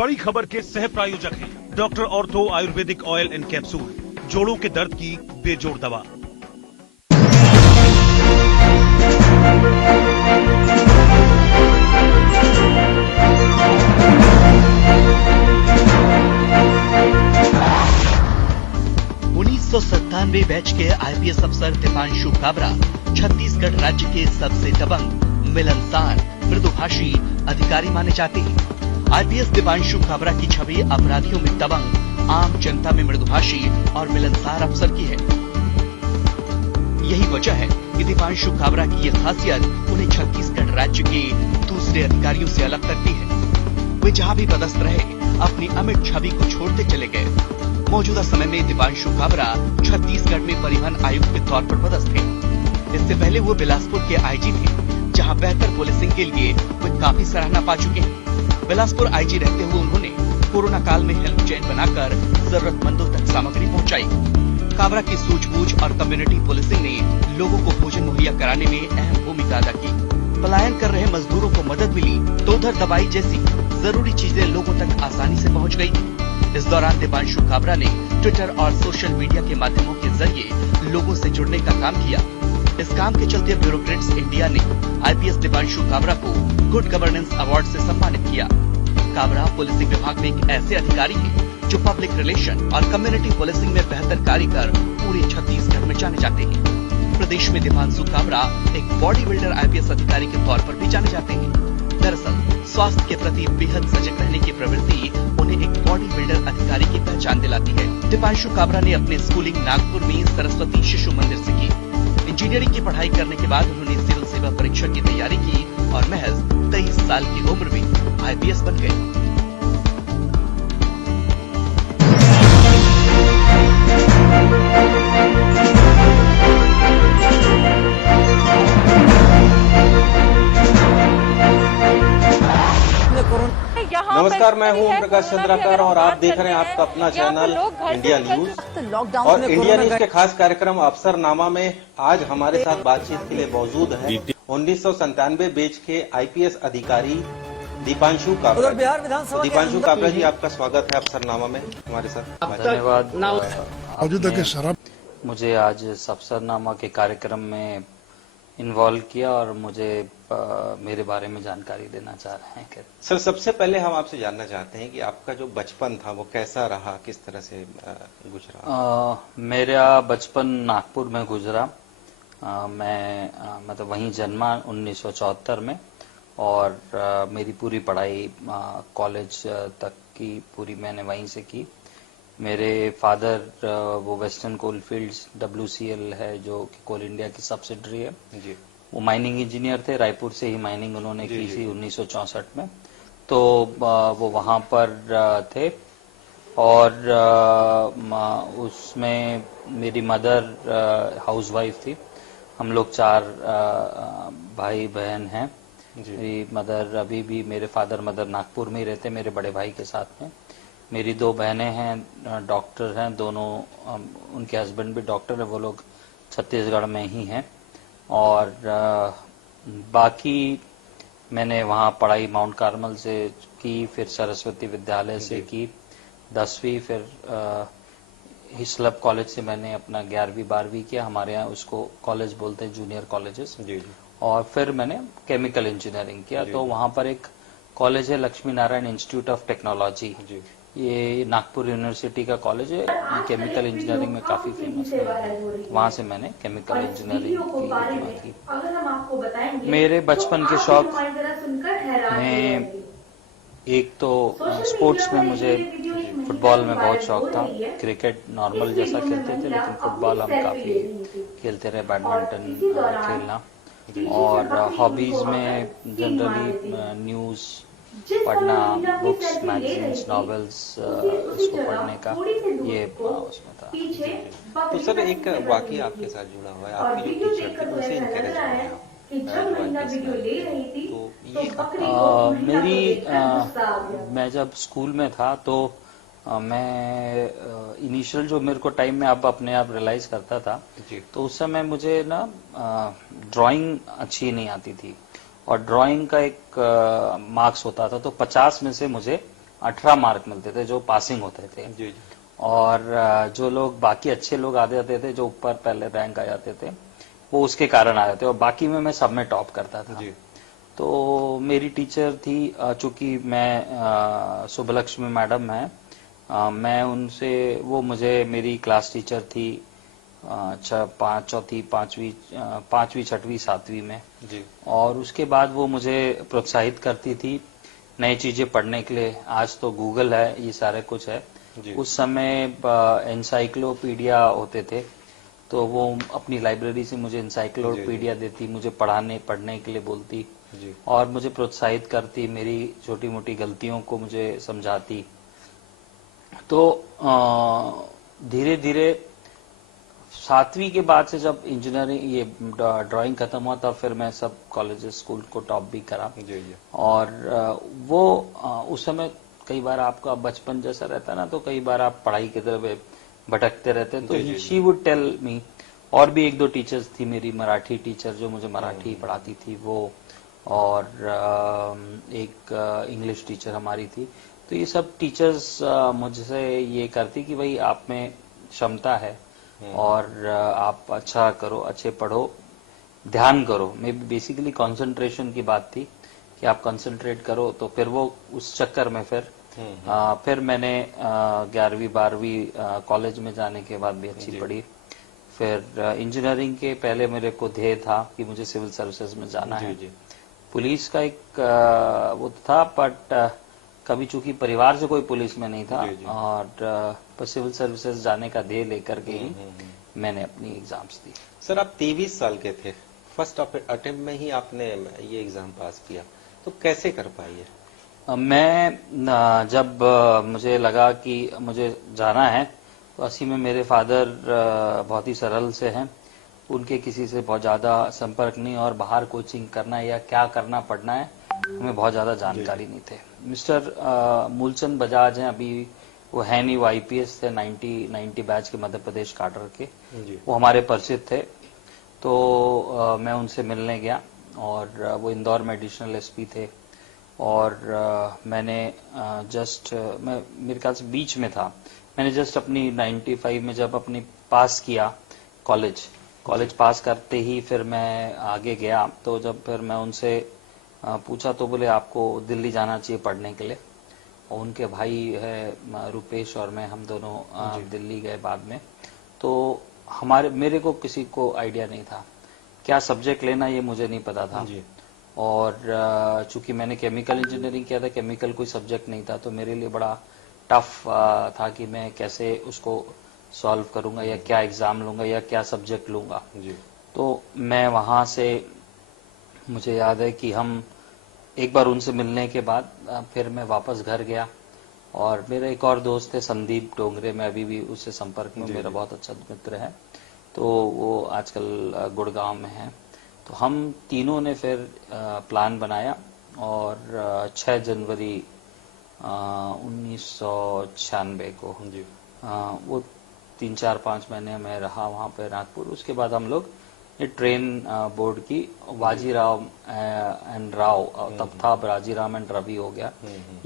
बड़ी खबर के सह प्रायोजक हैं doctor ortho Ayurvedic oil and capsule, जोड़ों के दर्द की बेजोड़ दवा। सत्तानवे बैच के आईपीएस अफसर दीपांशु काबरा छत्तीसगढ़ राज्य के सबसे दबंग, मिलनसार, मृदुभाषी अधिकारी माने जाते हैं। आईपीएस दीपांशु काबरा की छवि अपराधियों में दबंग, आम जनता में मृदुभाषी और मिलनसार अफसर की है। यही वजह है कि दीपांशु काबरा की यह खासियत उन्हें छत्तीसगढ़ राज्य के दूसरे अधिकारियों से अलग करती है। वे जहां भी पदस्थ रहे, अपनी अमिट छवि को छोड़ते चले गए। मौजूदा समय में दीपांशु काबरा छत्तीसगढ़ में परिवहन आयुक्त के तौर पर पदस्थ थे। इससे पहले वो बिलासपुर के आईजी थे, जहां बेहतर पुलिसिंग के लिए वे काफी सराहना पा चुके हैं। बिलासपुर आईजी रहते हुए उन्होंने कोरोना काल में हेल्प चेन बनाकर जरूरतमंदों तक सामग्री पहुंचाई। काबरा की सूझबूझ और कम्युनिटी पुलिसिंग ने लोगों को भोजन मुहैया कराने में अहम भूमिका अदा की। पलायन कर रहे मजदूरों को मदद मिली तो उधर दवाई जैसी जरूरी चीजें लोगों तक आसानी से पहुंच गई। इस दौरान दीपांशु काबरा ने ट्विटर और सोशल मीडिया के माध्यमों के जरिए लोगों से जुड़ने का काम किया। इस काम के चलते ब्यूरोक्रेट्स इंडिया ने आईपीएस दीपांशु काबरा को गुड गवर्नेंस अवार्ड से सम्मानित किया। काबरा पुलिसिंग विभाग में एक ऐसे अधिकारी हैं जो पब्लिक रिलेशन और कम्युनिटी पुलिसिंग में बेहतर कार्य कर पूरे छत्तीसगढ़ में जाने जाते हैं। प्रदेश में दीपांशु काबरा एक बॉडी बिल्डर आईपीएस अधिकारी के तौर पर भी जाने जाते हैं। दरअसल स्वास्थ्य के प्रति बेहद सजग रहने की प्रवृत्ति उन्हें एक बॉडी बिल्डर अधिकारी की पहचान दिलाती है। दीपांशु काबरा ने अपने स्कूलिंग नागपुर में सरस्वती शिशु मंदिर से की। इंजीनियरिंग की पढ़ाई करने के बाद उन्होंने सिविल सेवा परीक्षा की तैयारी की और महज 23 साल की उम्र में आईपीएस बन गए। नमस्कार, मैं हूं प्रकाश चंद्राकर और आप देख रहे हैं आपका अपना चैनल इंडिया न्यूज। और इंडिया न्यूज के खास कार्यक्रम अफसरनामा में आज हमारे साथ बातचीत के लिए मौजूद है 1997 बैच के आईपीएस अधिकारी दीपांशु काबरा। दीपांशु काबरा जी, आपका स्वागत है अफसरनामा में हमारे साथ। धन्यवाद। मुझे आज अफसरनामा के कार्यक्रम में इन्वॉल्व किया और मुझे मेरे बारे में जानकारी देना चाह रहे हैं। सर, सबसे पहले हम आपसे जानना चाहते हैं कि आपका जो बचपन था वो कैसा रहा, किस तरह से गुजरा? मेरा बचपन नागपुर में गुजरा। मैं मतलब वहीं जन्मा 1974 में और मेरी पूरी पढ़ाई कॉलेज तक की पूरी मैंने वहीं से की। मेरे फादर वो वेस्टर्न कोलफील्ड्स WCL है जो कि कोल इंडिया की सब्सिडरी है जी। वो माइनिंग इंजीनियर थे, रायपुर से ही माइनिंग उन्होंने की थी 1964 में। तो वो वहां पर थे और उसमें मेरी मदर हाउसवाइफ थी। हम लोग 4 भाई बहन हैं। मेरी मदर अभी भी, मेरे फादर मदर नागपुर में ही रहते मेरे बड़े भाई के साथ में। मेरी 2 बहनें हैं, डॉक्टर हैं दोनों, उनके हस्बैंड भी डॉक्टर है, वो लोग छत्तीसगढ़ में ही हैं। और बाकी मैंने वहाँ पढ़ाई माउंट कार्मल से की, फिर सरस्वती विद्यालय से की 10वीं, फिर हिस्लप कॉलेज से मैंने अपना 11वीं 12वीं किया। हमारे यहाँ उसको कॉलेज बोलते हैं, जूनियर कॉलेजेस। और फिर मैंने केमिकल इंजीनियरिंग किया। तो वहाँ पर एक कॉलेज है Lakshmi Narayan institute of technology, ये नागपुर यूनिवर्सिटी का कॉलेज है, ये केमिकल इंजीनियरिंग में काफी फेमस है। वहां से मैंने केमिकल इंजीनियरिंग की। मेरे बचपन के शौक में एक तो स्पोर्ट्स में मुझे फुटबॉल में बहुत शौक था। क्रिकेट नॉर्मल जैसा खेलते थे, लेकिन फुटबॉल हम काफी खेलते रहे, बैडमिंटन खेलना। और हॉबीज में जनरली न्यूज पढ़ना, बुक्स, मैगजीन्स, नॉवेल्स, इसको पढ़ने का ये उसमें था। तो सर, एक वाकया आपके साथ जुड़ा हुआ है, आपकी जो टीचर थे उनसे इनकरेज हुए हैं तो मेरी मैं जब स्कूल में था तो मैं इनिशियल जो मेरे को टाइम में अब अपने आप रियलाइज करता था, तो उस समय मुझे ना ड्राइंग अच्छी नहीं आती थी और ड्राइंग का एक मार्क्स होता था। तो 50 में से मुझे 18 मार्क मिलते थे जो पासिंग होते थे। जी। और जो लोग बाकी अच्छे लोग आ जाते थे, जो ऊपर पहले रैंक आ जाते थे, वो उसके कारण आ जाते, और बाकी में मैं सब में टॉप करता था। जी। तो मेरी टीचर थी, चूंकि मैं सुबलक्ष्मी मैडम है, मैं उनसे, वो मुझे मेरी क्लास टीचर थी चौथी पांचवी छठवीं सातवीं में जी। और उसके बाद वो मुझे प्रोत्साहित करती थी नई चीजें पढ़ने के लिए। आज तो गूगल है, ये सारे कुछ है। जी। उस समय एनसाइक्लोपीडिया होते थे, तो वो अपनी लाइब्रेरी से मुझे एनसाइक्लोपीडिया देती, मुझे पढ़ने के लिए बोलती जी। और मुझे प्रोत्साहित करती, मेरी छोटी मोटी गलतियों को मुझे समझाती। तो धीरे धीरे सातवीं के बाद से जब इंजीनियरिंग ये ड्राइंग खत्म हुआ, तब फिर मैं सब कॉलेजेस स्कूल को टॉप भी करा। जी। जी। और वो उस समय कई बार आपका बचपन जैसा रहता है ना, तो कई बार आप पढ़ाई की तरफ भटकते रहते हैं। तो शी वुड टेल मी, और भी एक दो टीचर्स थी, मेरी मराठी टीचर जो मुझे मराठी पढ़ाती थी वो, और एक इंग्लिश टीचर हमारी थी। तो ये सब टीचर्स मुझसे ये करती कि भाई आप में क्षमता है और आप अच्छा करो, अच्छे पढ़ो, ध्यान करो। मे बेसिकली कंसंट्रेशन की बात थी कि आप कंसंट्रेट करो। तो फिर वो उस चक्कर में फिर मैंने 11वीं 12वीं कॉलेज में जाने के बाद भी अच्छी पढ़ी। फिर इंजीनियरिंग के पहले मेरे को ध्येय था कि मुझे सिविल सर्विसेज में जाना है। पुलिस का एक वो था, बट कभी चूंकि परिवार से कोई पुलिस में नहीं था, और सिविल सर्विसेज जाने का ध्येय लेकर के ही मैंने अपनी एग्जाम्स दी। सर, आप 23 साल के थे, फर्स्ट अटेम्प्ट में ही आपने ये एग्जाम पास किया, तो कैसे कर पाई? मैं जब मुझे लगा कि मुझे जाना है, तो असी में मेरे फादर बहुत ही सरल से हैं, उनके किसी से बहुत ज्यादा संपर्क नहीं, और बाहर कोचिंग करना है या क्या करना पड़ना है हमें बहुत ज्यादा जानकारी नहीं थे। मिस्टर मूलचंद बजाज हैं, अभी वो है नहीं, वो आईपीएस थे, 90 बैच के मध्य प्रदेश काडर के, वो हमारे परिचित थे। तो मैं उनसे मिलने गया, और वो इंदौर में एडिशनल एसपी थे, और मैंने मेरे ख्याल से बीच में था, मैंने जस्ट अपनी 95 में जब अपनी पास किया कॉलेज पास करते ही फिर मैं आगे गया। तो जब फिर मैं उनसे पूछा, तो बोले आपको दिल्ली जाना चाहिए पढ़ने के लिए, और उनके भाई है रुपेश और मैं, हम दोनों दिल्ली गए बाद में। तो मेरे को किसी को आइडिया नहीं था क्या सब्जेक्ट लेना, ये मुझे नहीं पता था। और चूंकि मैंने केमिकल इंजीनियरिंग किया था, केमिकल कोई सब्जेक्ट नहीं था, तो मेरे लिए बड़ा टफ था कि मैं कैसे उसको सॉल्व करूंगा, या क्या एग्जाम लूंगा, या क्या सब्जेक्ट लूंगा। तो मैं वहां से, मुझे याद है कि हम एक बार उनसे मिलने के बाद फिर मैं वापस घर गया, और मेरा एक और दोस्त है संदीप डोंगरे, मैं अभी भी उससे संपर्क में, मेरा बहुत अच्छा मित्र है, तो वो आजकल गुड़गांव में है। तो हम तीनों ने फिर प्लान बनाया, और 6 जनवरी 1996 को वो 3-4-5 महीने में रहा वहां पे नागपुर। उसके बाद हम लोग ये ट्रेन बोर्ड की बाजीराव एंड राव, तब था बाजीराव एंड रवि हो गया,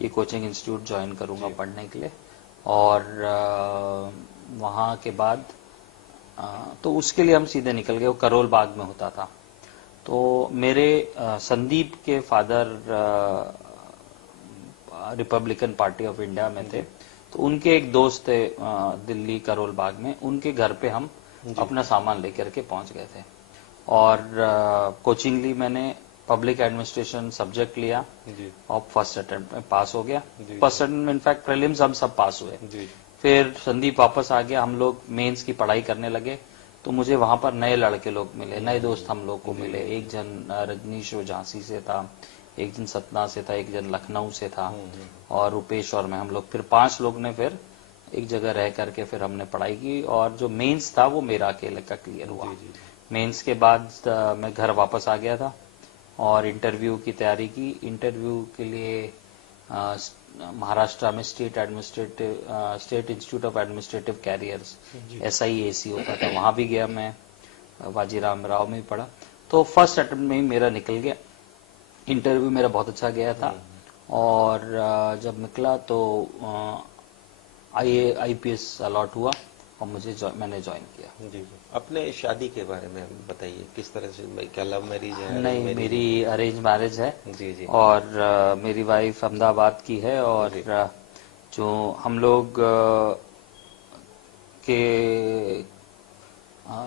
ये कोचिंग इंस्टीट्यूट ज्वाइन करूंगा पढ़ने के लिए। और वहां के बाद तो उसके लिए हम सीधे निकल गए, वो करोल बाग में होता था। तो मेरे संदीप के father Republican party of India में थे, तो उनके एक दोस्त थे दिल्ली करोल बाग में, उनके घर पे हम अपना सामान लेकर के पहुंच गए थे। और कोचिंग ली मैंने, पब्लिक एडमिनिस्ट्रेशन सब्जेक्ट लिया, और फर्स्ट अटेम्प्ट में पास हो गया। फर्स्ट अटेम्प्ट में इनफैक्ट प्रीलिम्स हम सब पास हुए। फिर संदीप वापस आ गया, हम लोग मेंस की पढ़ाई करने लगे। तो मुझे वहां पर नए लड़के लोग मिले, नए दोस्त हम लोग को मिले। एक जन रजनीश वो झांसी से था, एक जन सतना से था, एक जन लखनऊ से था, और रुपेश और मैं, हम लोग फिर 5 लोग ने फिर एक जगह रह करके फिर हमने पढ़ाई की। और जो मेंस था वो मेरा अकेले का क्लियर हुआ। मेंस के बाद मैं घर वापस आ गया था, और इंटरव्यू की तैयारी की। इंटरव्यू के लिए महाराष्ट्र में state institute of administrative carriers, SIAC होता था, वहां भी गया मैं, बाजीराव राव में भी पढ़ा। तो फर्स्ट अटेम्प्ट में ही मेरा निकल गया। इंटरव्यू मेरा बहुत अच्छा गया था, और जब निकला तो IPS अलॉट हुआ और मैंने ज्वाइन किया। जी जी। अपने शादी के बारे में बताइए, किस तरह से, क्या लव मैरिज है? नहीं, मेरी अरेंज मैरिज है। जी जी। और मेरी वाइफ अहमदाबाद की है और जो हम लोग के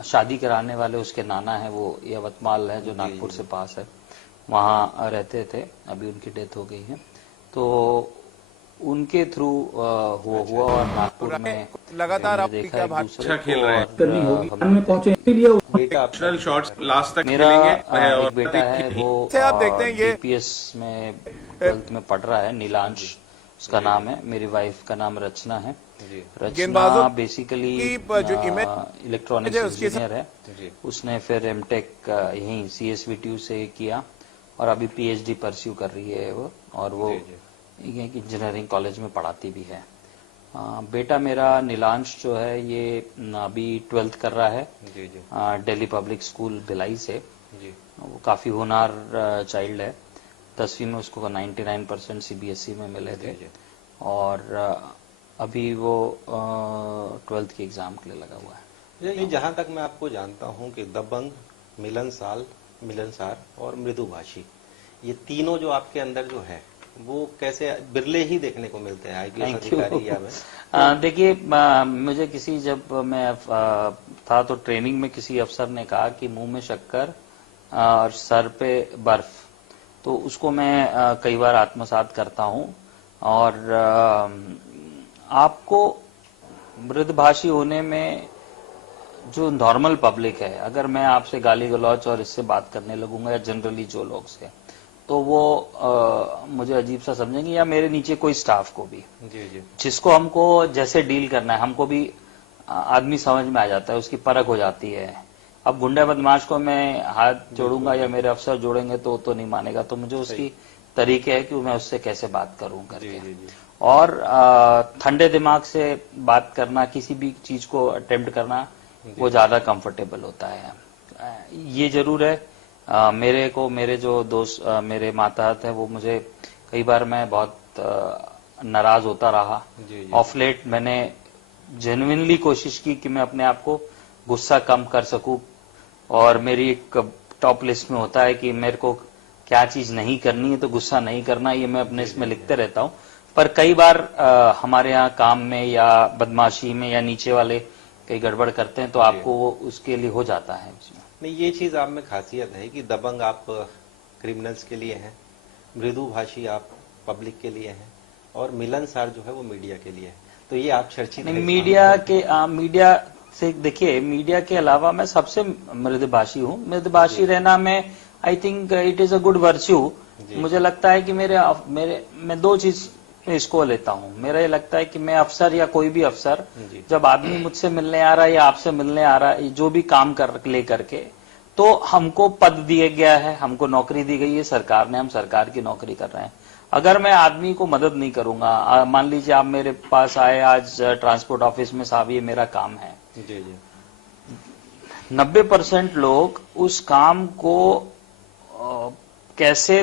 शादी कराने वाले उसके नाना है, वो यवतमाल है जो नागपुर से पास है, वहाँ रहते थे, अभी उनकी डेथ हो गई है, तो उनके थ्रू हुआ और नागपुर में लगातार आप देखा क्या एक भाग दूसरे खेल को रहे और में पहुंचे इसीलिए बेटा नेशनल शॉट्स लास्ट तक मेरा खेलेंगे एक बेटा है, वो से आप देखते हैं ये DPS में 12th में पढ़ रहा है, नीलांश उसका नाम है। मेरी वाइफ का नाम रचना है। रचना गेंदबाजों बेसिकली की जो इमेज इलेक्ट्रॉनिक्स है उसके इंजीनियर है। उसने फिर MTech यहीं CSVTU से किया और अभी PhD परस्यू कर रही है वो, और वो इंजीनियरिंग कॉलेज में पढ़ाती भी है। बेटा मेरा नीलांश जो है ये अभी 12th कर रहा है दिल्ली पब्लिक स्कूल भिलाई से। वो काफी होनहार चाइल्ड है। 10वीं में उसको 99% CBSE में मिले थे और अभी वो 12th के एग्जाम के लिए लगा हुआ है। ये जहां तक मैं आपको जानता हूं कि दबंग, मिलनसार और मृदुभाषी, ये तीनों जो आपके अंदर जो है वो कैसे बिरले ही देखने को मिलते हैं IPS अधिकारी या में? देखिए, मुझे किसी, जब मैं था तो ट्रेनिंग में किसी अफसर ने कहा कि मुंह में शक्कर और सर पे बर्फ, तो उसको मैं कई बार आत्मसात करता हूं। और आपको मृदभाषी होने में जो नॉर्मल पब्लिक है, अगर मैं आपसे गाली गलौच और इससे बात करने लगूंगा या जनरली जो लोग से, तो वो मुझे अजीब सा समझेंगे, या मेरे नीचे कोई स्टाफ को भी, जी। जिसको हमको जैसे डील करना है, हमको भी आदमी समझ में आ जाता है, उसकी परख हो जाती है। अब गुंडा बदमाश को मैं हाथ जोड़ूंगा या मेरे अफसर जोड़ेंगे तो नहीं मानेगा, तो मुझे उसकी तरीके है कि मैं उससे कैसे बात करूं करके। और ठंडे दिमाग से बात करना, किसी भी चीज को अटेम्प्ट करना, वो ज्यादा कंफर्टेबल होता है। ये जरूर है, मेरे जो दोस्त, मेरे मातहत है, वो मुझे कई बार मैं बहुत नाराज होता रहा। ऑफ लेट मैंने जेन्युइनली कोशिश की कि मैं अपने आप को गुस्सा कम कर सकूं, और मेरी एक टॉप लिस्ट में होता है कि मेरे को क्या चीज नहीं करनी है, तो गुस्सा नहीं करना, ये मैं अपने इसमें लिखते रहता हूं। पर कई बार हमारे यहाँ काम में या बदमाशी में या नीचे वाले कई गड़बड़ करते हैं, तो आपको वो उसके लिए हो जाता है उसमें। नहीं, ये चीज आप में खासियत है कि दबंग आप क्रिमिनल्स के लिए हैं, मृदुभाषी आप पब्लिक के लिए हैं, और मिलनसार जो है वो मीडिया के लिए है। तो ये आप चर्चित नहीं, मीडिया से देखिए, मीडिया के अलावा मैं सबसे मृदुभाषी हूँ। मृदुभाषी रहना में I think it is a good virtue. मुझे लगता है कि मैं दो चीज इसको लेता हूँ। मेरा ये लगता है कि मैं अफसर या कोई भी अफसर, जब आदमी मुझसे मिलने आ रहा है या आपसे मिलने आ रहा है, जो भी काम लेकर के, तो हमको पद दिया गया है, हमको नौकरी दी गई है सरकार ने, हम सरकार की नौकरी कर रहे हैं। अगर मैं आदमी को मदद नहीं करूंगा, मान लीजिए आप मेरे पास आए आज ट्रांसपोर्ट ऑफिस में, साहब ये मेरा काम है, 90% लोग उस काम को कैसे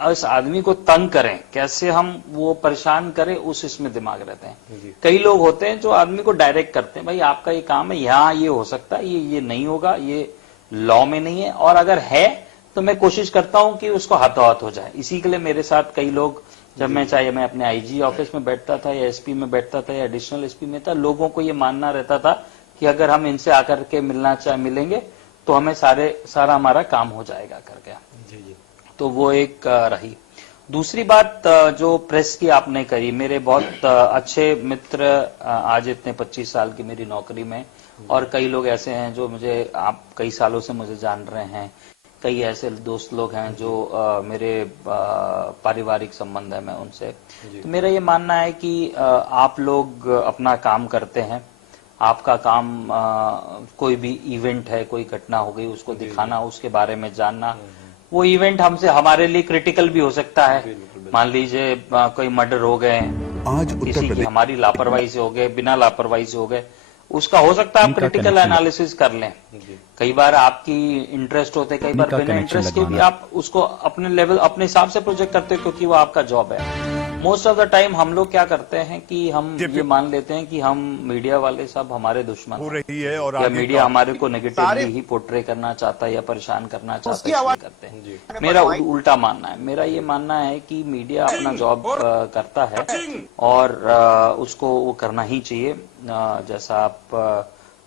उस आदमी को तंग करें, कैसे हम वो परेशान करें, उस इसमें दिमाग रहते हैं। कई लोग होते हैं जो आदमी को डायरेक्ट करते हैं, भाई आपका ये काम है, यहाँ ये हो सकता है, ये नहीं होगा, ये लॉ में नहीं है, और अगर है तो मैं कोशिश करता हूं कि उसको हाथों हाथ हो जाए। इसी के लिए मेरे साथ कई लोग, जब मैं चाहे मैं अपने IG ऑफिस में बैठता था या SP में बैठता था या एडिशनल SP में था, लोगों को ये मानना रहता था कि अगर हम इनसे आकर के मिलेंगे तो हमें सारा हमारा काम हो जाएगा करके। तो वो एक रही। दूसरी बात जो प्रेस की आपने करी, मेरे बहुत अच्छे मित्र आज इतने 25 साल की मेरी नौकरी में, और कई लोग ऐसे हैं जो मुझे, आप कई सालों से मुझे जान रहे हैं, कई ऐसे दोस्त लोग हैं जो मेरे पारिवारिक संबंध है मैं उनसे। तो मेरा ये मानना है कि आप लोग अपना काम करते हैं, आपका काम कोई भी इवेंट है, कोई घटना हो गई, उसको दिखाना, उसके बारे में जानना। वो इवेंट हमारे लिए क्रिटिकल भी हो सकता है। मान लीजिए कोई मर्डर हो गए, किसी की हमारी लापरवाही से हो गए, बिना लापरवाही से हो गए, उसका हो सकता है आप क्रिटिकल एनालिसिस कर लें। कई बार आपकी इंटरेस्ट होते हैं, कई बार बिना इंटरेस्ट के भी आप उसको अपने लेवल अपने हिसाब से प्रोजेक्ट करते हो, क्योंकि वो आपका जॉब है। मोस्ट ऑफ द टाइम हम लोग क्या करते हैं कि हम ये मान लेते हैं कि हम मीडिया वाले सब हमारे दुश्मन हो रही है और या मीडिया हमारे को नेगेटिवली ही पोर्ट्रे करना चाहता है या परेशान करना चाहता है, इसलिए करते हैं। मेरा उल्टा मानना है। मेरा ये मानना है कि मीडिया अपना जॉब करता है और उसको वो करना ही चाहिए। जैसा आप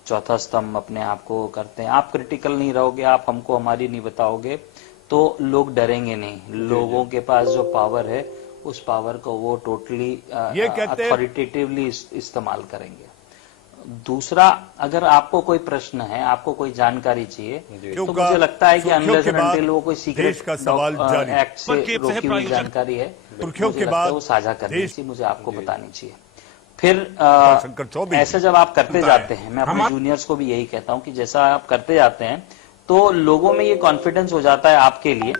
चौथा स्तंभ अपने आप को करते हैं, आप क्रिटिकल नहीं रहोगे, आप हमको हमारी नहीं बताओगे, तो लोग डरेंगे नहीं। लोगों के पास जो पावर है उस पावर को वो टोटली अथॉरिटेटिवली इस्तेमाल करेंगे। दूसरा, अगर आपको कोई प्रश्न है, आपको कोई जानकारी चाहिए, तो मुझे लगता है कि अनलेस एंड अनटिल वो कोई सीक्रेट एक्ट से रोकी हुई जानकारी है, मुझे लगता है वो साझा करनी चाहिए, मुझे आपको बतानी चाहिए। फिर ऐसे जब आप करते जाते हैं, मैं अपने जूनियर्स को भी यही कहता हूं कि जैसा आप करते जाते हैं तो लोगों में ये कॉन्फिडेंस हो जाता है आपके लिए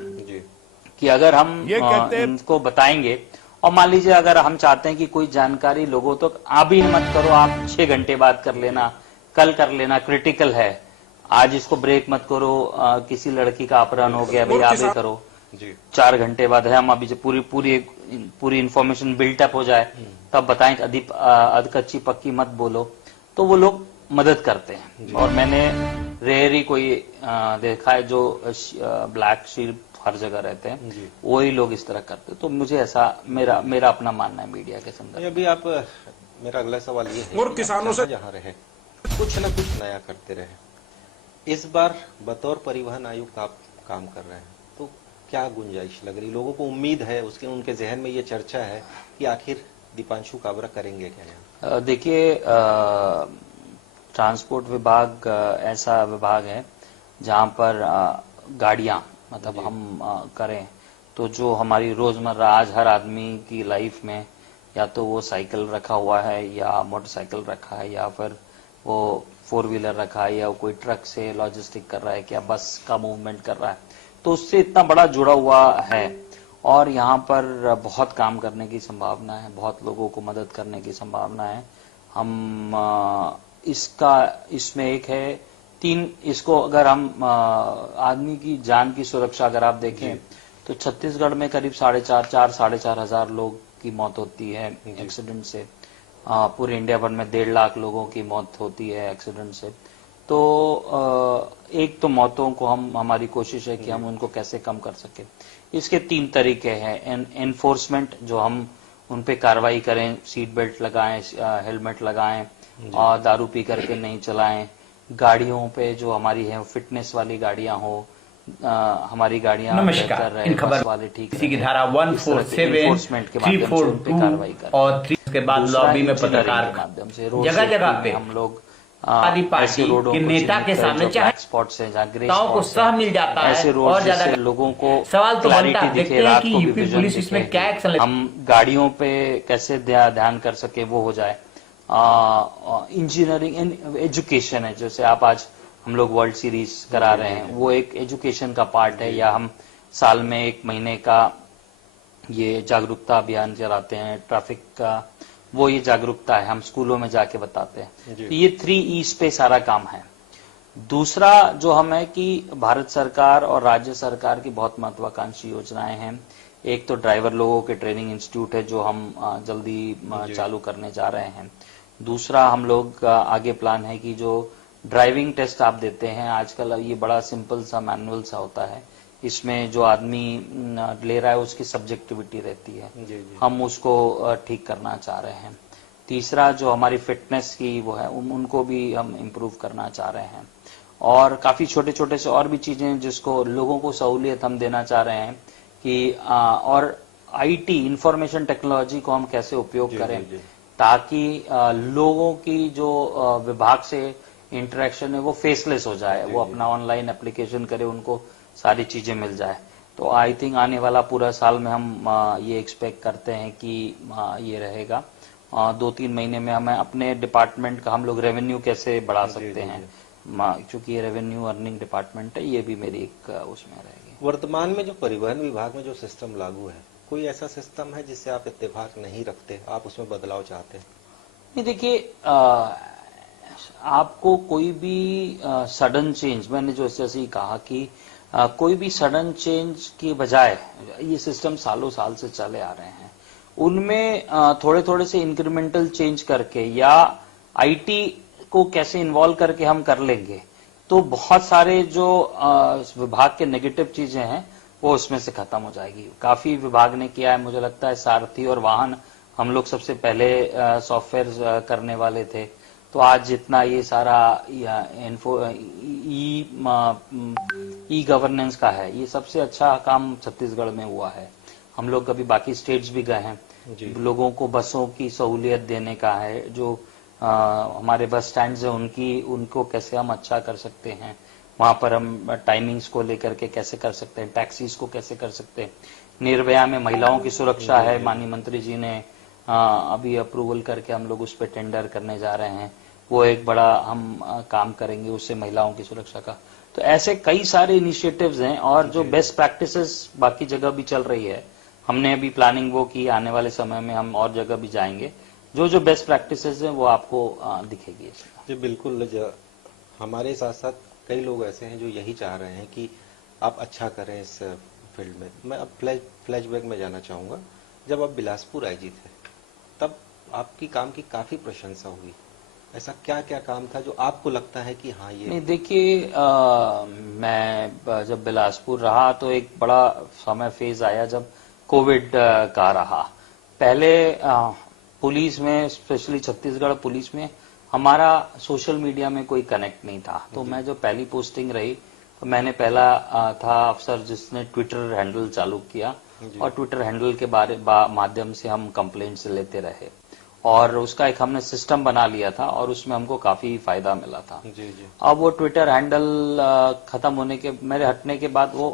कि अगर हम इनको बताएंगे, और मान लीजिए अगर हम चाहते हैं कि कोई जानकारी लोगों तक अभी मत करो, आप 6 घंटे बाद कर लेना, कल कर लेना, क्रिटिकल है, आज इसको ब्रेक मत करो, किसी लड़की का अपहरण हो गया, भाई आप ही करो, 4 घंटे बाद है, हम अभी जो पूरी इंफॉर्मेशन बिल्टअप हो जाए तब बताएं, अध कच्ची पक्की मत बोलो, तो वो लोग मदद करते हैं। और मैंने रेयर ही कोई देखा है जो ब्लैक शीप हर जगह रहते हैं, वही लोग इस तरह करते हैं। तो मुझे ऐसा मेरा अपना मानना है मीडिया के संदर्भ। अभी आप, मेरा अगला सवाल ये है, और किसानों से जहाँ रहे कुछ न कुछ नया करते रहे, इस बार बतौर परिवहन आयुक्त आप काम कर रहे हैं, तो क्या गुंजाइश लग रही? लोगों को उम्मीद है, उनके जहन में ये चर्चा है कि आखिर दीपांशु काबरा करेंगे क्या? देखिए, ट्रांसपोर्ट विभाग ऐसा विभाग है जहां पर गाड़ियां मतलब हम करें तो जो हमारी रोजमर्रा आज हर आदमी की लाइफ में या तो वो साइकिल रखा हुआ है या मोटरसाइकिल रखा है या फिर वो 4 व्हीलर रखा है या वो कोई ट्रक से लॉजिस्टिक कर रहा है, क्या बस का मूवमेंट कर रहा है, तो उससे इतना बड़ा जुड़ा हुआ है और यहाँ पर बहुत काम करने की संभावना है, बहुत लोगों को मदद करने की संभावना है। हम इसमें एक है 3, इसको अगर हम आदमी की जान की सुरक्षा अगर आप देखें तो छत्तीसगढ़ में करीब 4,500 हजार लोग की मौत होती है एक्सीडेंट से। पूरे इंडिया भर में 1.5 लाख लोगों की मौत होती है एक्सीडेंट से। तो एक तो मौतों को हमारी कोशिश है कि हम उनको कैसे कम कर सके। इसके 3 तरीके हैं। एनफोर्समेंट, जो हम उन पे कार्रवाई करें, सीट बेल्ट लगाएं, हेलमेट लगाएं और दारू पी करके नहीं चलाएं। गाड़ियों पे जो हमारी है फिटनेस वाली गाड़ियां हो, हमारी गाड़ियां नमस्कार, इन खबर वाले ठीक इसी की धारा 147, 342 और 3 के बाद लॉबी में पत्रकार के माध्यम से जगह जगह पे हम लोग आदि पार्टी के नेता के सामने चाहे स्पॉट्स है जहाँ ग्रे को सह मिल जाता है ऐसे रोड और ज्यादा लोगों को सवाल तो बनता है, दिखे, रात कि को भी यूपी विजन पुलिस इसमें दिखे, क्या एक्शन हम गाड़ियों पे कैसे ध्यान कर सके वो हो जाए। इंजीनियरिंग एजुकेशन है, जैसे आप आज हम लोग वर्ल्ड सीरीज करा रहे हैं, वो एक एजुकेशन का पार्ट है, या हम साल में 1 महीने का ये जागरूकता अभियान चलाते हैं ट्रैफिक का, वो ये जागरूकता है, हम स्कूलों में जाके बताते हैं। तो ये 3 E's पे सारा काम है। दूसरा जो हम है कि भारत सरकार और राज्य सरकार की बहुत महत्वाकांक्षी योजनाएं हैं। एक तो ड्राइवर लोगों के ट्रेनिंग इंस्टीट्यूट है जो हम जल्दी चालू करने जा रहे हैं। दूसरा हम लोग आगे प्लान है कि जो ड्राइविंग टेस्ट आप देते हैं आजकल, ये बड़ा सिंपल सा मैनुअल सा होता है, इसमें जो आदमी ले रहा है उसकी सब्जेक्टिविटी रहती है, हम उसको ठीक करना चाह रहे हैं। तीसरा जो हमारी फिटनेस की वो है उनको भी हम इम्प्रूव करना चाह रहे हैं। और काफी छोटे छोटे से और भी चीजें जिसको लोगों को सहूलियत हम देना चाह रहे हैं कि और आईटी इंफॉर्मेशन टेक्नोलॉजी को हम कैसे उपयोग करें ताकि लोगों की जो विभाग से इंटरेक्शन है वो फेसलेस हो जाए, वो अपना ऑनलाइन एप्लीकेशन करे, उनको सारी चीजें मिल जाए। तो आई थिंक आने वाला पूरा साल में हम ये एक्सपेक्ट करते हैं कि ये रहेगा। 2-3 महीने में हमें अपने डिपार्टमेंट का हम लोग रेवेन्यू कैसे बढ़ा सकते हैं, क्योंकि ये रेवेन्यू अर्निंग डिपार्टमेंट है, ये भी मेरी एक उसमें रहेगी। वर्तमान में जो परिवहन विभाग में जो सिस्टम लागू है, कोई ऐसा सिस्टम है जिससे आप इत्तेफाक नहीं रखते, आप उसमें बदलाव चाहते हैं? नहीं, देखिए आपको कोई भी सडन चेंज, मैंने जो जैसे ही कहा कि कोई भी सडन चेंज की बजाय ये सिस्टम सालों साल से चले आ रहे हैं, उनमें थोड़े थोड़े से इंक्रीमेंटल चेंज करके या आईटी को कैसे इन्वॉल्व करके हम कर लेंगे, तो बहुत सारे जो विभाग के नेगेटिव चीजें हैं वो उसमें से खत्म हो जाएगी। काफी विभाग ने किया है, मुझे लगता है सारथी और वाहन हम लोग सबसे पहले सॉफ्टवेयर करने वाले थे, तो आज जितना ये सारा ई गवर्नेंस का है, ये सबसे अच्छा काम छत्तीसगढ़ में हुआ है। हम लोग कभी बाकी स्टेट्स भी गए हैं, लोगों को बसों की सहूलियत देने का है, जो हमारे बस स्टैंड है उनको कैसे हम अच्छा कर सकते हैं, वहां पर हम टाइमिंग्स को लेकर के कैसे कर सकते हैं, टैक्सीज को कैसे कर सकते हैं, निर्भया में महिलाओं की सुरक्षा है, माननीय मंत्री जी ने अभी अप्रूवल करके हम लोग उस पर टेंडर करने जा रहे हैं, वो एक बड़ा हम काम करेंगे उससे महिलाओं की सुरक्षा का। तो ऐसे कई सारे इनिशिएटिव्स हैं और जो बेस्ट प्रैक्टिसेस बाकी जगह भी चल रही है, हमने अभी प्लानिंग वो की, आने वाले समय में हम और जगह भी जाएंगे, जो जो बेस्ट प्रैक्टिसेस हैं वो आपको दिखेगी। जी बिल्कुल, हमारे साथ साथ कई लोग ऐसे हैं जो यही चाह रहे हैं कि आप अच्छा करें इस फील्ड में। मैं अब फ्लैशबैक में जाना चाहूंगा, जब आप बिलासपुर आईजी थे तब आपकी काम की काफी प्रशंसा हुई। ऐसा क्या क्या काम था जो आपको लगता है कि हाँ ये? नहीं, देखिए मैं जब बिलासपुर रहा तो एक बड़ा समय फेज आया जब कोविड का रहा। पहले पुलिस में, स्पेशली छत्तीसगढ़ पुलिस में, हमारा सोशल मीडिया में कोई कनेक्ट नहीं था। तो मैं जब पहली पोस्टिंग रही तो मैंने पहला था अफसर जिसने ट्विटर हैंडल चालू किया और ट्विटर हैंडल के माध्यम से हम कंप्लेंट्स लेते रहे और उसका एक हमने सिस्टम बना लिया था और उसमें हमको काफी फायदा मिला था। जी। अब वो ट्विटर हैंडल खत्म होने के, मेरे हटने के बाद वो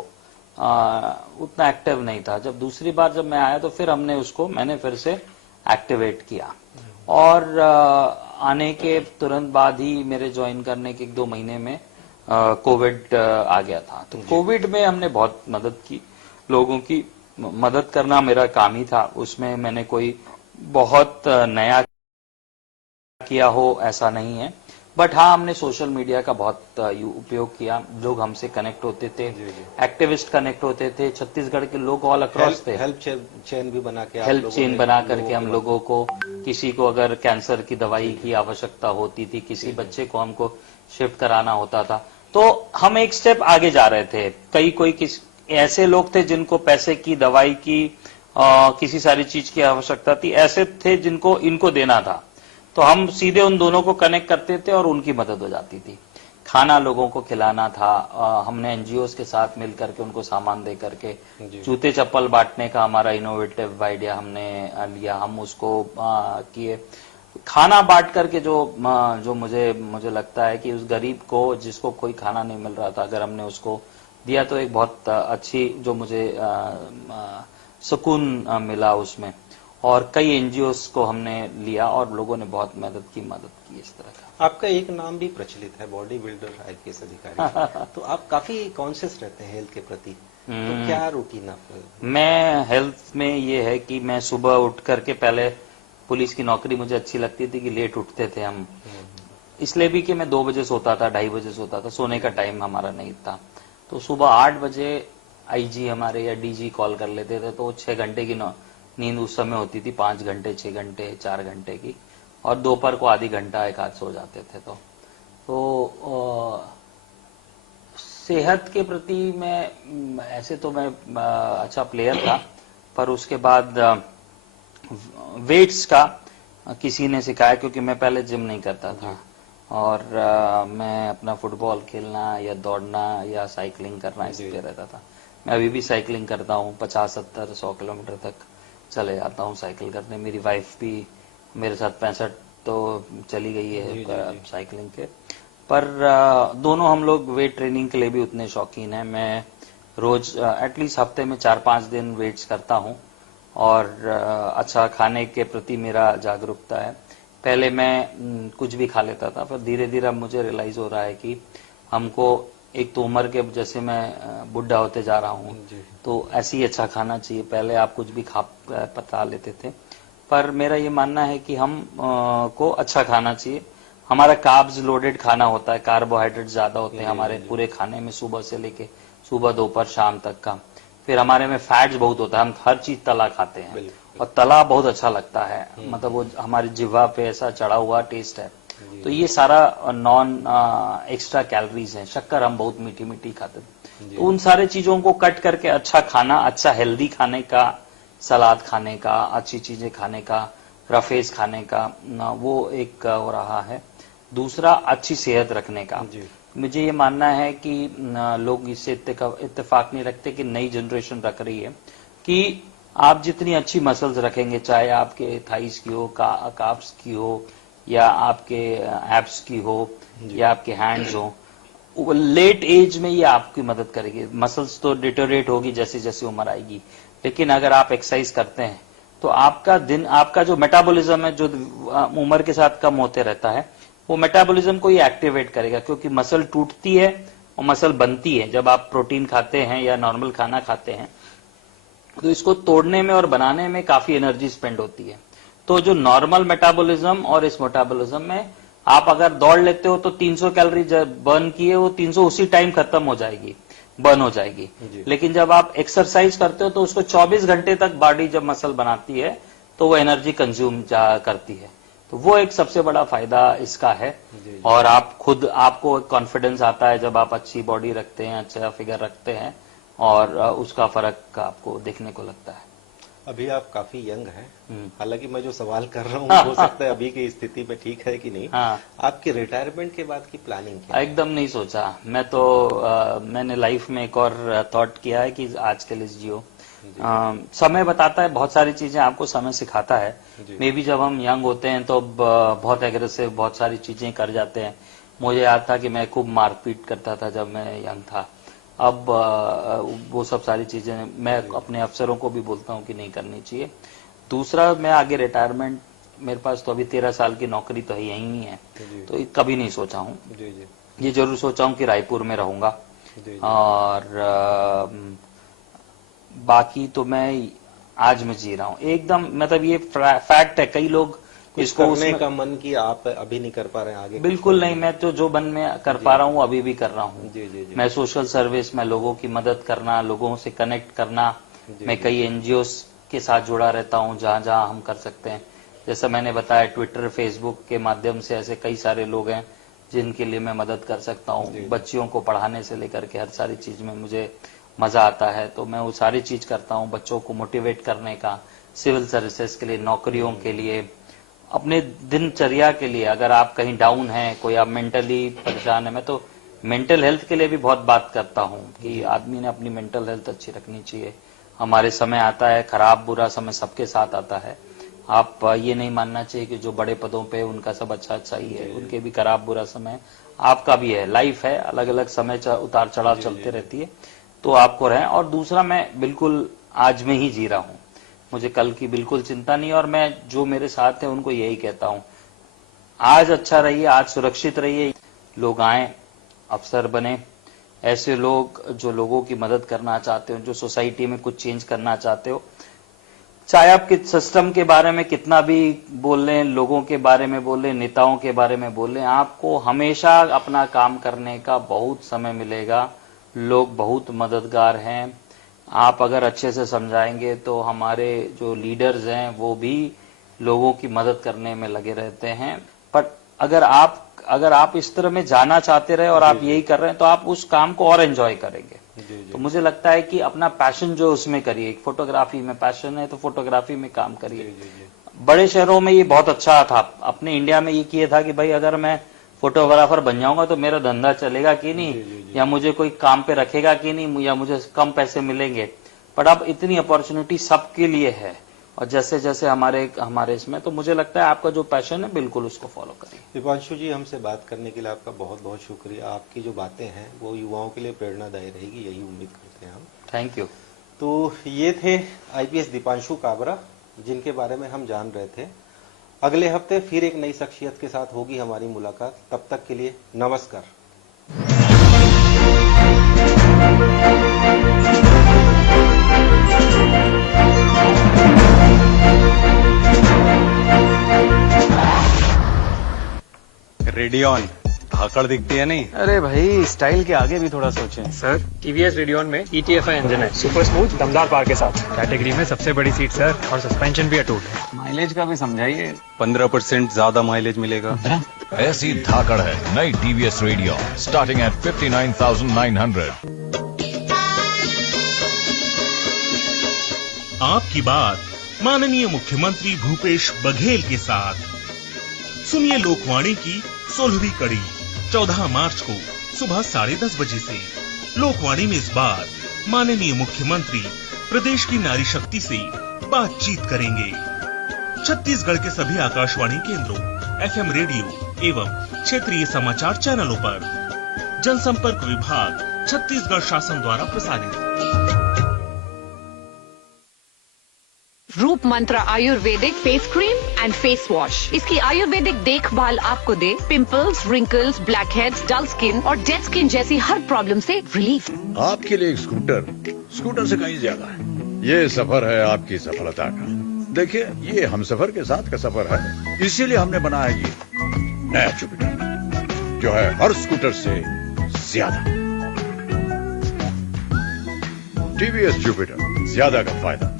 उतना एक्टिव नहीं था। जब दूसरी बार जब मैं आया तो फिर मैंने फिर से एक्टिवेट किया और आने के तुरंत बाद ही मेरे ज्वाइन करने के 1-2 महीने में कोविड आ गया था। तो कोविड में हमने बहुत मदद की, लोगों की मदद करना मेरा काम ही था। उसमें मैंने कोई बहुत नया किया हो ऐसा नहीं है, बट हाँ हमने सोशल मीडिया का बहुत उपयोग किया। लोग हमसे कनेक्ट होते थे, एक्टिविस्ट कनेक्ट होते थे, छत्तीसगढ़ के लोग ऑल अक्रॉस थे। हेल्प चेन भी बना के, हेल्प चेन बना करके हम लोगों को, किसी को अगर कैंसर की दवाई की आवश्यकता होती थी, किसी बच्चे को हमको शिफ्ट कराना होता था, तो हम एक स्टेप आगे जा रहे थे। कोई ऐसे लोग थे जिनको पैसे की, दवाई की, किसी सारी चीज की आवश्यकता थी, ऐसे थे जिनको इनको देना था, तो हम सीधे उन दोनों को कनेक्ट करते थे और उनकी मदद हो जाती थी। खाना लोगों को खिलाना था, हमने एनजीओज के साथ मिल करके उनको सामान दे करके, जूते चप्पल बांटने का हमारा इनोवेटिव आइडिया हमने लिया, हम उसको किए। खाना बांट करके जो मुझे लगता है कि उस गरीब को जिसको कोई खाना नहीं मिल रहा था, अगर हमने उसको दिया तो एक बहुत अच्छी जो मुझे सुकून मिला उसमें। और कई एनजीओस को हमने लिया और लोगों ने बहुत मदद की इस तरह का। आपका एक नाम भी प्रचलित है, बॉडी बिल्डर आईपीएस अधिकारी। तो आप काफी कॉन्शियस रहते हैं हेल्थ के प्रति, तो क्या रूटीन आपका? मैं हेल्थ में ये है कि मैं सुबह उठ करके, पहले पुलिस की नौकरी मुझे अच्छी लगती थी कि लेट उठते थे हम, इसलिए भी कि मैं 2 बजे सोता था, 2:30 बजे सोता था, सोने का टाइम हमारा नहीं था। तो सुबह 8 बजे आईजी हमारे या डीजी कॉल कर लेते थे, तो 6 घंटे की नींद उस समय होती थी, 5 घंटे, 6 घंटे, 4 घंटे की, और दोपहर को आधी घंटा एक आध सो जाते थे। तो सेहत के प्रति मैं ऐसे तो मैं अच्छा प्लेयर था, पर उसके बाद वेट्स का किसी ने सिखाया, क्योंकि मैं पहले जिम नहीं करता था और मैं अपना फुटबॉल खेलना या दौड़ना या साइकिलिंग करना इसलिए रहता था। मैं अभी भी साइकिलिंग करता हूँ, 50, 70, 100 किलोमीटर तक चले जाता हूँ साइकिल करने। मेरी वाइफ भी मेरे साथ 65 तो चली गई है साइकिलिंग के, पर दोनों हम लोग वेट ट्रेनिंग के लिए भी उतने शौकीन हैं। मैं रोज एटलीस्ट हफ्ते में 4-5 दिन वेट्स करता हूँ और अच्छा खाने के प्रति मेरा जागरूकता है। पहले मैं कुछ भी खा लेता था, पर धीरे धीरे अब मुझे रियलाइज हो रहा है कि हमको एक तो उम्र के, जैसे मैं बुढ़ा होते जा रहा हूँ, तो ऐसे ही अच्छा खाना चाहिए। पहले आप कुछ भी पता लेते थे, पर मेरा ये मानना है कि हम को अच्छा खाना चाहिए। हमारा कार्ब्स लोडेड खाना होता है, कार्बोहाइड्रेट ज्यादा होते हैं हमारे पूरे खाने में, सुबह से लेके सुबह दोपहर शाम तक का। फिर हमारे में फैट्स बहुत होता है, हम हर चीज तला खाते हैं और तला बहुत अच्छा लगता है, मतलब वो हमारी जिह्वा पे ऐसा चढ़ा हुआ टेस्ट है। तो ये सारा नॉन एक्स्ट्रा कैलोरीज है। शक्कर हम बहुत मीठी मीठी खाते हैं, तो उन सारे चीजों को कट करके अच्छा खाना, अच्छा हेल्दी खाने का, सलाद खाने का, अच्छी चीजें खाने का, रफेज खाने का, वो एक हो रहा है। दूसरा अच्छी सेहत रखने का। मुझे ये मानना है कि लोग इससे इत्तेफाक नहीं रखते कि नई जनरेशन रख रही है कि आप जितनी अच्छी मसल्स रखेंगे, चाहे आपके थाइस की हो, काफ्स की हो, या आपके एब्स की हो, या आपके हैंड्स हो, लेट एज में ये आपकी मदद करेगी। मसल्स तो डिटोरेट होगी जैसे जैसे उम्र आएगी, लेकिन अगर आप एक्सरसाइज करते हैं तो आपका जो मेटाबॉलिज्म है, जो उम्र के साथ कम होते रहता है, वो मेटाबॉलिज्म को ही एक्टिवेट करेगा, क्योंकि मसल टूटती है और मसल बनती है जब आप प्रोटीन खाते हैं या नॉर्मल खाना खाते हैं। तो इसको तोड़ने में और बनाने में काफी एनर्जी स्पेंड होती है। तो जो नॉर्मल मेटाबॉलिज्म और इस मेटाबॉलिज्म में आप अगर दौड़ लेते हो तो 300 कैलोरी बर्न की है, वो 300 उसी टाइम खत्म हो जाएगी, बर्न हो जाएगी। लेकिन जब आप एक्सरसाइज करते हो तो उसको 24 घंटे तक बॉडी जब मसल बनाती है तो वो एनर्जी कंज्यूम करती है। तो वो एक सबसे बड़ा फायदा इसका है। और आप खुद, आपको कॉन्फिडेंस आता है जब आप अच्छी बॉडी रखते हैं, अच्छा फिगर रखते हैं, और उसका फर्क आपको देखने को लगता है। अभी आप काफी यंग हैं, हालांकि मैं जो सवाल कर रहा हूँ हो सकता है अभी की स्थिति में ठीक है कि नहीं। आपकी रिटायरमेंट के बाद की प्लानिंग क्या है? एकदम नहीं सोचा। मैं तो मैंने लाइफ में एक और थॉट किया है कि आज के लिए जियो। समय बताता है, बहुत सारी चीजें आपको समय सिखाता है। मे बी जब हम यंग होते हैं तो बहुत एग्रेसिव बहुत सारी चीजें कर जाते हैं। मुझे याद था कि मैं खूब मारपीट करता था जब मैं यंग था। अब वो सब सारी चीजें मैं अपने अफसरों को भी बोलता हूँ कि नहीं करनी चाहिए। दूसरा, मैं आगे रिटायरमेंट, मेरे पास तो अभी 13 साल की नौकरी तो यही है, तो कभी नहीं सोचा हूँ। ये जरूर सोचा हूँ कि रायपुर में रहूंगा, और बाकी तो मैं आज में जी रहा हूँ एकदम, मतलब ये फैक्ट है। कई लोग इसको करने का मन की आप अभी नहीं कर पा रहे हैं आगे? बिल्कुल नहीं, मैं तो जो मन में कर पा रहा हूँ अभी भी कर रहा हूँ। मैं सोशल सर्विस में लोगों की मदद करना, लोगों से कनेक्ट करना, मैं कई एनजीओ के साथ जुड़ा रहता हूँ जहाँ जहाँ हम कर सकते हैं। जैसा मैंने बताया, ट्विटर फेसबुक के माध्यम से ऐसे कई सारे लोग हैं जिनके लिए मैं मदद कर सकता हूँ। बच्चियों को पढ़ाने से लेकर के हर सारी चीज में मुझे मजा आता है, तो मैं वो सारी चीज करता हूँ। बच्चों को मोटिवेट करने का, सिविल सर्विसेज के लिए, नौकरियों के लिए, अपने दिनचर्या के लिए। अगर आप कहीं डाउन हैं, कोई आप मेंटली परेशान है, मैं तो मेंटल हेल्थ के लिए भी बहुत बात करता हूँ कि आदमी ने अपनी मेंटल हेल्थ अच्छी रखनी चाहिए। हमारे समय आता है, खराब बुरा समय सबके साथ आता है। आप ये नहीं मानना चाहिए कि जो बड़े पदों पे उनका सब अच्छा अच्छा ही है, उनके भी खराब बुरा समय आपका भी है। लाइफ है, अलग अलग समय उतार चढ़ाव चलते रहती है, तो आपको रहे। और दूसरा, मैं बिल्कुल आज में ही जी रहा हूँ, मुझे कल की बिल्कुल चिंता नहीं। और मैं जो मेरे साथ है उनको यही कहता हूँ, आज अच्छा रहिए, आज सुरक्षित रहिए। लोग आए, अफसर बने, ऐसे लोग जो लोगों की मदद करना चाहते हो, जो सोसाइटी में कुछ चेंज करना चाहते हो। चाहे आप सिस्टम के बारे में कितना भी बोल लें, लोगों के बारे में बोल लें, नेताओं के बारे में बोल लें, आपको हमेशा अपना काम करने का बहुत समय मिलेगा। लोग बहुत मददगार हैं। आप अगर अच्छे से समझाएंगे तो हमारे जो लीडर्स हैं वो भी लोगों की मदद करने में लगे रहते हैं। पर अगर आप इस तरह में जाना चाहते रहे और आप यही कर रहे हैं तो आप उस काम को और एंजॉय करेंगे। तो मुझे लगता है कि अपना पैशन जो उसमें करिए। फोटोग्राफी में पैशन है तो फोटोग्राफी में काम करिए। बड़े शहरों में ये बहुत अच्छा था, अपने इंडिया में ये किया था कि भाई अगर मैं फोटोग्राफर बन जाऊंगा तो मेरा धंधा चलेगा कि नहीं, या मुझे कोई काम पे रखेगा कि नहीं, या मुझे कम पैसे मिलेंगे। पर अब इतनी अपॉर्चुनिटी सबके लिए है, और जैसे जैसे हमारे इसमें, तो मुझे लगता है आपका जो पैशन है बिल्कुल उसको फॉलो करिए। दीपांशु जी, हमसे बात करने के लिए आपका बहुत बहुत शुक्रिया। आपकी जो बातें हैं वो युवाओं के लिए प्रेरणादायी रहेगी, यही उम्मीद करते हैं हम। Thank you. तो ये थे आईपीएस दीपांशु काबरा, जिनके बारे में हम जान रहे थे। अगले हफ्ते फिर एक नई शख्सियत के साथ होगी हमारी मुलाकात। तब तक के लिए नमस्कार। रेडियन धाकड़ दिखती है नहीं। अरे भाई स्टाइल के आगे भी थोड़ा सोचें। सर टीवीएस रेडियन में ETFI इंजन है, सुपर स्मूथ दमदार पावर के साथ, कैटेगरी में सबसे बड़ी सीट सर, और सस्पेंशन भी अटूट है। माइलेज का भी समझाइए। 15% ज्यादा माइलेज मिलेगा। ऐसी धाकड़ है नई टीवीएस रेडियन स्टार्टिंग एट 59,900। आपकी बात माननीय मुख्यमंत्री भूपेश बघेल के साथ सुनिए लोकवाणी की 16वीं कड़ी 14 मार्च को सुबह 10:30 बजे से। लोकवाणी में इस बार माननीय मुख्यमंत्री प्रदेश की नारी शक्ति से बातचीत करेंगे। छत्तीसगढ़ के सभी आकाशवाणी केंद्रों, FM रेडियो एवं क्षेत्रीय समाचार चैनलों पर। जनसंपर्क विभाग, छत्तीसगढ़ शासन द्वारा प्रसारित। रूप मंत्र आयुर्वेदिक face cream and face wash. इसकी आयुर्वेदिक देखभाल आपको दे pimples, wrinkles, blackheads, dull skin और डेड स्किन जैसी हर प्रॉब्लम से रिलीफ। आपके लिए एक स्कूटर से कहीं ज्यादा है। ये सफर है आपकी सफलता का। देखिए ये हम सफर के साथ का सफर है, इसीलिए हमने बनाया ये नया जुपिटर जो है हर स्कूटर से ज्यादा। टीवीएस जुपिटर, ज्यादा का फायदा।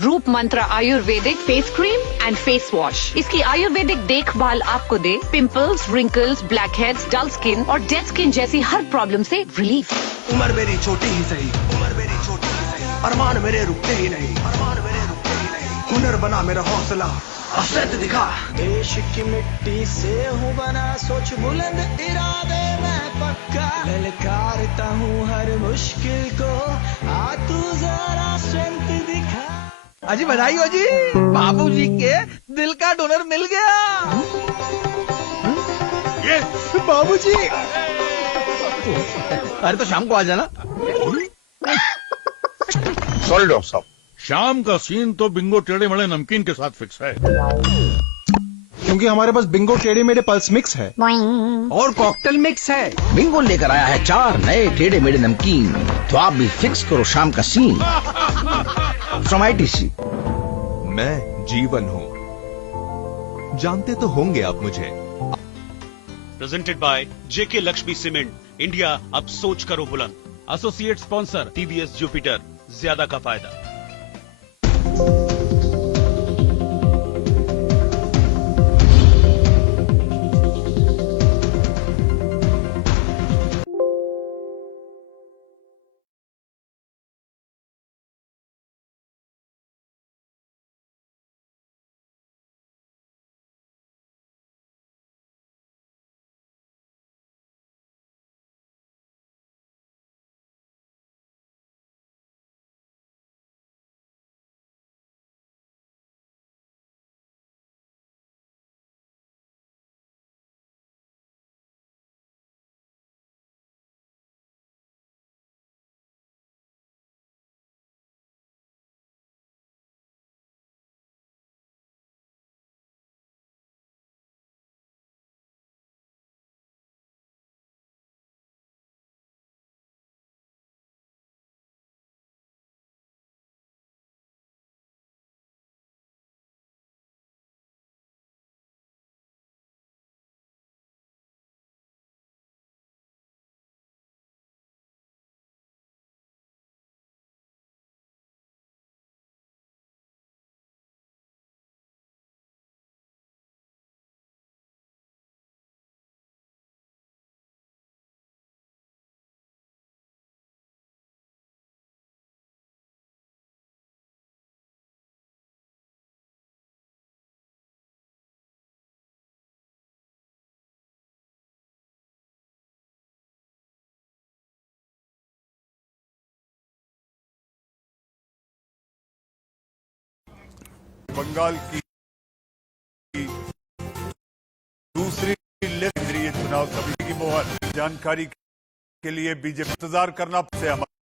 रूप मंत्र आयुर्वेदिक face cream and face wash. इसकी आयुर्वेदिक देखभाल आपको दे pimples, wrinkles, blackheads, dull skin और डेड स्किन जैसी हर प्रॉब्लम से रिलीफ। उम्र मेरी छोटी ही सही, उम्र मेरी छोटी ही सही, अरमान मेरे रुकते ही नहीं, अरमान मेरे रुकते ही नहीं। हुनर बना मेरा हौसला, असरत दिखा। देश की मिट्टी से हूँ बना, सोच बुलंद इरादे में पक्का। ललकारता हूँ हर मुश्किल को, आ तू जरा स्ट्रेंथ दिखा। अजी बधाई हो जी, बाबूजी के दिल का डोनर मिल गया। ये बाबूजी, अरे तो शाम को आ जाना। सॉरी डॉक्टर साहब, शाम का सीन तो बिंगो टेढ़े मेढ़े नमकीन के साथ फिक्स है, क्योंकि हमारे पास बिंगो टेढ़े मेढ़े पल्स मिक्स है और कॉकटेल मिक्स है। बिंगो लेकर आया है 4 नए टेढ़े मेढ़े नमकीन, तो आप भी फिक्स करो शाम का सीन। From ITC। मैं जीवन हूँ, जानते तो होंगे आप मुझे। Presented by JK Lakshmi cement, India अब सोच करो बुलंद। एसोसिएट स्पॉन्सर TVS जुपिटर, ज्यादा का फायदा। बंगाल की दूसरी केंद्रीय चुनाव समिति की मोहर। जानकारी के लिए बीजेपी इंतजार करना से हमारा